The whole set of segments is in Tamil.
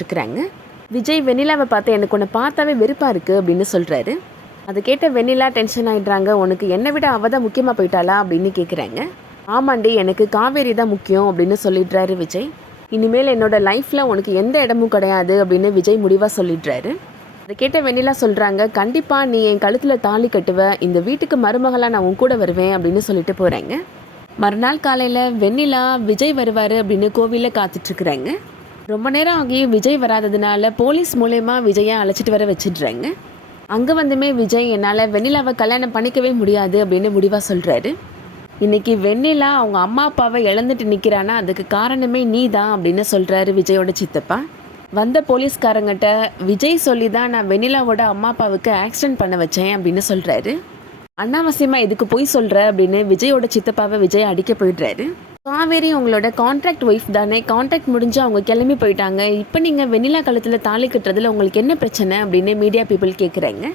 இருக்கிறாங்க. விஜய் வெண்ணிலாவை பார்த்து எனக்கு உன்னை பார்த்தாவே வெறுப்பாக இருக்குது அப்படின்னு சொல்கிறாரு. அதை கேட்ட வெண்ணிலா டென்ஷன் ஆகிடுறாங்க. உனக்கு என்னை விட அவள் தான் முக்கியமாக போயிட்டாளா அப்படின்னு கேட்குறாங்க. ஆமாண்டி, எனக்கு காவேரி தான் முக்கியம் அப்படின்னு சொல்லிடுறாரு விஜய். இனிமேல் என்னோடய லைஃப்பில் உனக்கு எந்த இடமும் கிடையாது அப்படின்னு விஜய் முடிவாக சொல்லிடுறாரு. அதை கேட்ட வெண்ணிலா சொல்கிறாங்க, கண்டிப்பாக நீ என் கழுத்தில் தாலி கட்டுவ, இந்த வீட்டுக்கு மருமகளாக நான் உன் கூட வருவேன் அப்படின்னு சொல்லிட்டு போகிறாங்க. மறுநாள் காலையில் வெண்ணிலா விஜய் வருவார் அப்படின்னு கோவிலில் காத்துட்ருக்குறாங்க. ரொம்ப நேரம் ஆகியும் விஜய் வராததுனால போலீஸ் மூலயமா விஜயை அழைச்சிட்டு வர வச்சிடுறாங்க. அங்கே வந்துமே விஜய் என்னால் வெண்ணிலாவை கல்யாணம் பண்ணிக்கவே முடியாது அப்படின்னு முடிவாக சொல்கிறாரு. இன்றைக்கி வெண்ணிலா அவங்க அம்மா அப்பாவை இழந்துட்டு நிற்கிறான்னா அதுக்கு காரணமே நீ தான் அப்படின்னு சொல்கிறாரு விஜயோட சித்தப்பா. வந்த போலீஸ்காரங்கிட்ட விஜய் சொல்லி தான் நான் வெண்ணிலாவோட அம்மா அப்பாவுக்கு ஆக்சிடென்ட் பண்ண வச்சேன் அப்படின்னு சொல்கிறாரு. அனாவசியமாக எதுக்கு போய் சொல்கிற அப்படின்னு விஜயோட சித்தப்பாவை விஜய் அடிக்க போயிடுறாரு. காவேரி உங்களோட கான்ட்ராக்ட் ஒய்ஃப் தானே, கான்ட்ராக்ட் முடிஞ்சு அவங்க கிளம்பி போயிட்டாங்க, இப்போ நீங்கள் வெண்ணிலா கழுத்தில் தாலி கட்டுறதுல உங்களுக்கு என்ன பிரச்சனை அப்படின்னு மீடியா பீப்புள் கேட்குறாங்க.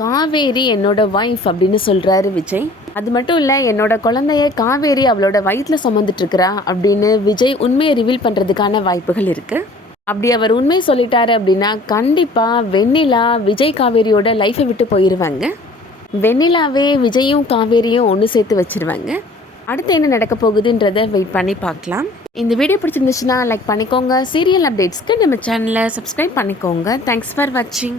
காவேரி என்னோட ஒய்ஃப் அப்படின்னு சொல்கிறாரு விஜய். அது மட்டும் இல்லை, என்னோட குழந்தைய காவேரி அவளோட வயிற்றில் சுமந்துட்டுருக்கிறா அப்படின்னு விஜய் உண்மையை ரிவீல் பண்ணுறதுக்கான வாய்ப்புகள் இருக்குது. அப்படி அவர் உண்மை சொல்லிட்டாரு அப்படின்னா கண்டிப்பாக வெண்ணிலா விஜய் காவேரியோட லைஃப்பை விட்டு போயிடுவாங்க. வெண்ணிலாவே விஜயும் காவேரியும் ஒன்று சேர்த்து வச்சுருவாங்க. அடுத்து என்ன நடக்க போகுதுன்றதை வெயிட் பண்ணி பார்க்கலாம். இந்த வீடியோ பிடிச்சிருந்துச்சுன்னா லைக் பண்ணிக்கோங்க. சீரியல் அப்டேட்ஸ்க்கு நம்ம சேனலை சப்ஸ்கிரைப் பண்ணிக்கோங்க. தேங்க்ஸ் ஃபார் வாட்சிங்.